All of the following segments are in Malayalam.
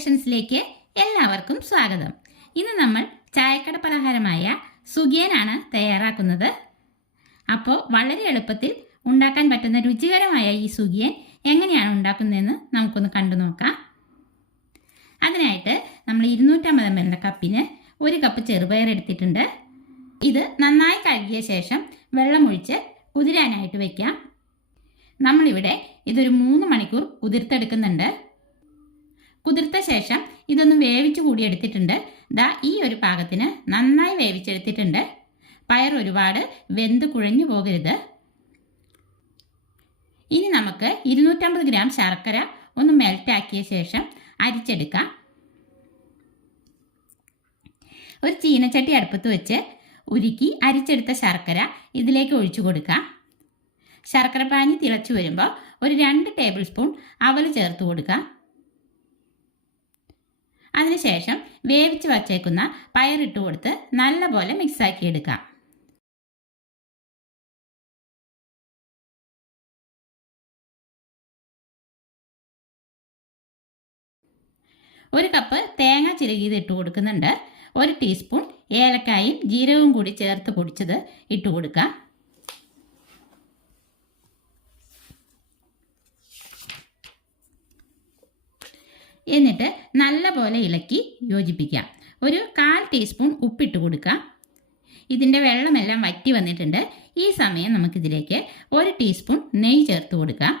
ക്രിയേഷൻസിലേക്ക് എല്ലാവർക്കും സ്വാഗതം. ഇന്ന് നമ്മൾ ചായക്കട പലഹാരമായ സുഖിയനാണ് തയ്യാറാക്കുന്നത്. അപ്പോൾ വളരെ എളുപ്പത്തിൽ ഉണ്ടാക്കാൻ പറ്റുന്ന രുചികരമായ ഈ സുഖിയൻ എങ്ങനെയാണ് ഉണ്ടാക്കുന്നതെന്ന് നമുക്കൊന്ന് കണ്ടു നോക്കാം. അതിനായിട്ട് നമ്മൾ ഇരുന്നൂറ്റമ്പത് എം എൽ കപ്പിന് ഒരു കപ്പ് ചെറുപയർ എടുത്തിട്ടുണ്ട്. ഇത് നന്നായി കഴുകിയ ശേഷം വെള്ളമൊഴിച്ച് കുതിരാനായിട്ട് വയ്ക്കാം നമ്മളിവിടെ ഇതൊരു മൂന്ന് മണിക്കൂർ കുതിർത്തെടുക്കുന്നുണ്ട് കുതിർത്ത ശേഷം ഇതൊന്ന് വേവിച്ചു കൂടി എടുത്തിട്ടുണ്ട്. ദാ ഈ ഒരു പാകത്തിന് നന്നായി വേവിച്ചെടുത്തിട്ടുണ്ട്. പയർ ഒരുപാട് വെന്ത് കുഴഞ്ഞു പോകരുത്. ഇനി നമുക്ക് ഇരുന്നൂറ്റമ്പത് ഗ്രാം ശർക്കര ഒന്ന് മെൽറ്റാക്കിയ ശേഷം അരിച്ചെടുക്കാം. ഒരു ചീനച്ചട്ടി അടുപ്പത്ത് വെച്ച് ഉരുക്കി അരിച്ചെടുത്ത ശർക്കര ഇതിലേക്ക് ഒഴിച്ചു കൊടുക്കാം. ശർക്കര പാനി തിളച്ചു വരുമ്പോൾ ഒരു രണ്ട് ടേബിൾ സ്പൂൺ അവൽ ചേർത്ത് കൊടുക്കാം. അതിനുശേഷം വേവിച്ച് വച്ചേക്കുന്ന പയറിട്ട് കൊടുത്ത് നല്ലപോലെ മിക്സാക്കി എടുക്കാം. ഒരു കപ്പ് തേങ്ങ ചിരകിയത് ഇട്ട് കൊടുക്കുന്നുണ്ട്. ഒരു ടീസ്പൂൺ ഏലക്കായും ജീരകവും കൂടി ചേർത്ത് പൊടിച്ചത് ഇട്ട് കൊടുക്കാം. എന്നിട്ട് നല്ലപോലെ ഇളക്കി യോജിപ്പിക്കുക. ഒരു കാൽ ടീസ്പൂൺ ഉപ്പിട്ട് കൊടുക്കുക. ഇതിന്റെ വെള്ളമെല്ലാം വറ്റി വന്നിട്ടുണ്ട്. ഈ സമയം നമുക്കിതിലേക്ക് ഒരു ടീസ്പൂൺ നെയ്യ് ചേർത്ത് കൊടുക്കാം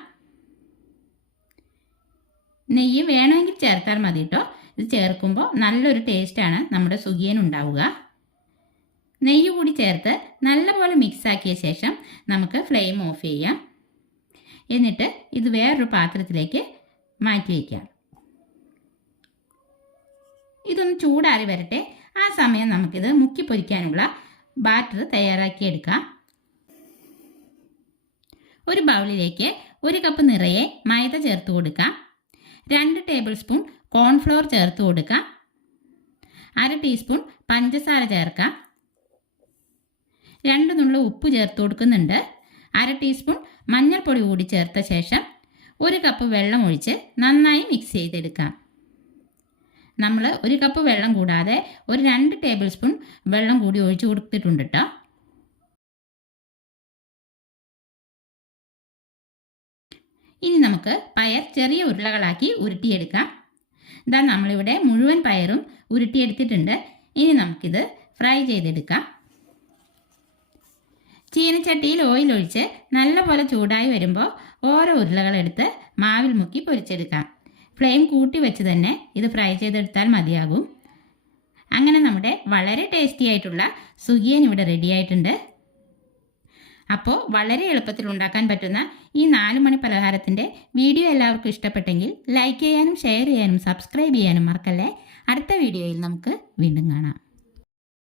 നെയ്യ് വേണമെങ്കിൽ ചേർത്താൽ മതി കേട്ടോ ഇത് ചേർക്കുമ്പോൾ നല്ലൊരു ടേസ്റ്റാണ് നമ്മുടെ സുഖിയൻ ഉണ്ടാവുക. നെയ്യ് കൂടി ചേർത്ത് നല്ലപോലെ മിക്സാക്കിയ ശേഷം നമുക്ക് ഫ്ലെയിം ഓഫ് ചെയ്യാം. എന്നിട്ട് ഇത് വേറൊരു പാത്രത്തിലേക്ക് മാറ്റി വയ്ക്കാം. ഇതൊന്ന് ചൂടാറി വരട്ടെ. ആ സമയം നമുക്കിത് മുക്കി പൊരിക്കാനുള്ള ബാറ്റർ തയ്യാറാക്കിയെടുക്കാം ഒരു ബൗളിലേക്ക് ഒരു കപ്പ് നിറയെ മൈദ ചേർത്ത് കൊടുക്കാം. രണ്ട് ടേബിൾ സ്പൂൺ കോൺഫ്ലോർ ചേർത്ത് കൊടുക്കാം. അര ടീസ്പൂൺ പഞ്ചസാര ചേർക്കാം. രണ്ട് നുള്ളു ഉപ്പ് ചേർത്ത് കൊടുക്കുന്നുണ്ട്. അര ടീസ്പൂൺ മഞ്ഞൾപ്പൊടി കൂടി ചേർത്ത ശേഷം ഒരു കപ്പ് വെള്ളം ഒഴിച്ച് നന്നായി മിക്സ് ചെയ്തെടുക്കാം. നമ്മൾ ഒരു കപ്പ് വെള്ളം കൂടാതെ ഒരു രണ്ട് ടേബിൾ സ്പൂൺ വെള്ളം കൂടി ഒഴിച്ചു കൊടുത്തിട്ടുണ്ട് കേട്ടോ ഇനി നമുക്ക് പയർ ചെറിയ ഉരുളകളാക്കി ഉരുട്ടിയെടുക്കാം. ഇതാ നമ്മളിവിടെ മുഴുവൻ പയറും ഉരുട്ടിയെടുത്തിട്ടുണ്ട്. ഇനി നമുക്കിത് ഫ്രൈ ചെയ്തെടുക്കാം. ചീനച്ചട്ടിയിൽ ഓയിൽ ഒഴിച്ച് നല്ലപോലെ ചൂടായി വരുമ്പോൾ ഓരോ ഉരുളകളെടുത്ത് മാവിൽ മുക്കി പൊരിച്ചെടുക്കാം. ഫ്ലെയിം കൂട്ടി വെച്ച് തന്നെ ഇത് ഫ്രൈ ചെയ്തെടുത്താൽ മതിയാകും. അങ്ങനെ നമ്മുടെ വളരെ ടേസ്റ്റി ആയിട്ടുള്ള സുഗിയൻ ഇവിടെ റെഡി ആയിട്ടുണ്ട്. അപ്പോൾ വളരെ എളുപ്പത്തിൽ ഉണ്ടാക്കാൻ പറ്റുന്ന ഈ നാല് മണി പലഹാരത്തിന്റെ വീഡിയോ എല്ലാവർക്കും ഇഷ്ടപ്പെട്ടെങ്കിൽ ലൈക്ക് ചെയ്യാനും ഷെയർ ചെയ്യാനും സബ്സ്ക്രൈബ് ചെയ്യാനും മറക്കല്ലേ? അടുത്ത വീഡിയോയിൽ നമുക്ക് വീണ്ടും കാണാം.